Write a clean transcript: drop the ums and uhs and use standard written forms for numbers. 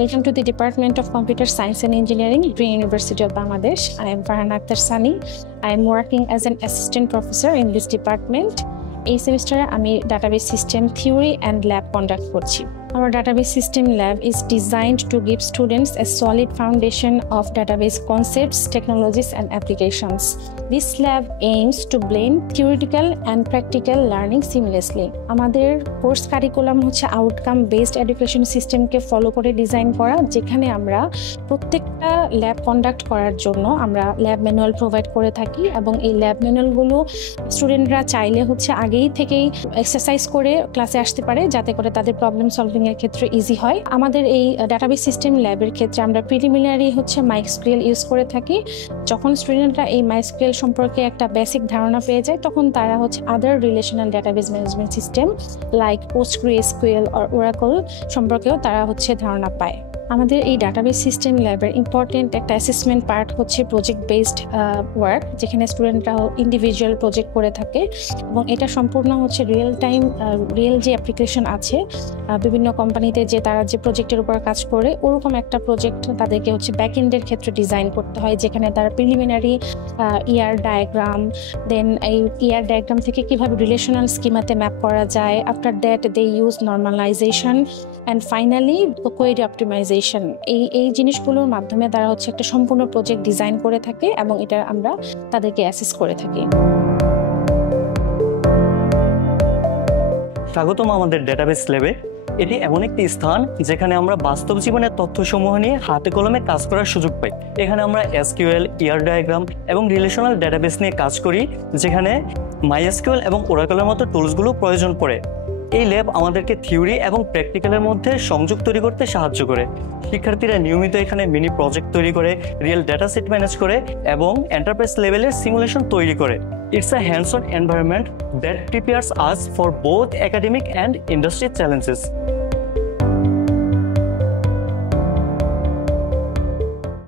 Welcome to the Department of Computer Science and Engineering, Green University of Bangladesh. I am Farhan Akhtar Sani. I am working as an assistant professor in this department. এই সেমিস্টারে আমি database system theory and lab conduct করছি। Our database system lab is designed to give students a solid foundation of database concepts, technologies, and applications. This lab aims to blend theoretical and practical learning seamlessly. আমাদের course curriculum হচ্ছে outcome based education সিস্টেমকে follow করে design করা, যেখানে আমরা প্রত্যেকটা lab conduct করার জন্য আমরা ল্যাব ম্যানুয়াল প্রোভাইড করে থাকি এবং এই ল্যাব ম্যানুয়ালগুলো স্টুডেন্টরা চাইলে হচ্ছে আগেই থেকেই এক্সারসাইজ করে ক্লাসে আসতে পারে, যাতে করে তাদের প্রবলেম সলভিং এর ক্ষেত্রে ইজি হয়। আমাদের এই ডাটাবেস সিস্টেম ল্যাবের ক্ষেত্রে আমরা প্রিলিমিনারি হচ্ছে মাইস্কুয়েল ইউজ করে থাকি। যখন স্টুডেন্টরা এই মাইস্কুয়েল সম্পর্কে একটা বেসিক ধারণা পেয়ে যায়, তখন তারা হচ্ছে other relational database management system like PostgreSQL or Oracle সম্পর্কেও তারা হচ্ছে ধারণা পায়। আমাদের এই ডাটাবেস সিস্টেম ল্যাবের ইম্পর্টেন্ট একটা অ্যাসেসমেন্ট পার্ট হচ্ছে প্রজেক্ট বেসড ওয়ার্ক, যেখানে স্টুডেন্টরা ইন্ডিভিজুয়াল প্রজেক্ট করে থাকে এবং এটা সম্পূর্ণ হচ্ছে রিয়েল যে অ্যাপ্লিকেশন আছে বিভিন্ন কোম্পানিতে যে তারা যে প্রজেক্টের উপর কাজ করে, ওরকম একটা প্রজেক্ট তাদেরকে হচ্ছে ব্যাক এন্ডের ক্ষেত্রে ডিজাইন করতে হয়, যেখানে তারা প্রিলিমিনারি ইয়ার ডায়াগ্রাম, দেন এই ইয়ার ডায়াগ্রাম থেকে কিভাবে রিলেশনাল স্কিমাতে ম্যাপ করা যায়, after that they use normalization and finally query optimization. এই জিনিসগুলোর মাধ্যমে তারা হচ্ছে একটা সম্পূর্ণ প্রজেক্ট ডিজাইন করে থাকে এবং এটা আমরা তাদেরকে অ্যাসেস করে থাকি। স্বাগতম আমাদের ডেটাবেস ল্যাবে। এটি এমন একটি স্থান যেখানে আমরা বাস্তব জীবনের তথ্যসমূহ নিয়ে হাতে কলমে কাজ করার সুযোগ পাই। এখানে আমরা এসকিউএল, ইয়ার ডায়াগ্রাম এবং রিলেশনাল ডেটাবেস নিয়ে কাজ করি, যেখানে মাইএসকিউএল এবং ওরাকলের মতো টুলসগুলো প্রয়োজন পড়ে। এই ল্যাব আমাদেরকে থিওরি এবং প্র্যাকটিক্যালের মধ্যে সংযোগ তৈরি করতে সাহায্য করে। শিক্ষার্থীরা নিয়মিত এখানে মিনি প্রজেক্ট তৈরি করে, রিয়েল ডেটা সেট ম্যানেজ করে এবং এন্টারপ্রাইজ লেভেলের সিমুলেশন তৈরি করে। It's a hands on environment that prepares us for both academic and industry challenges.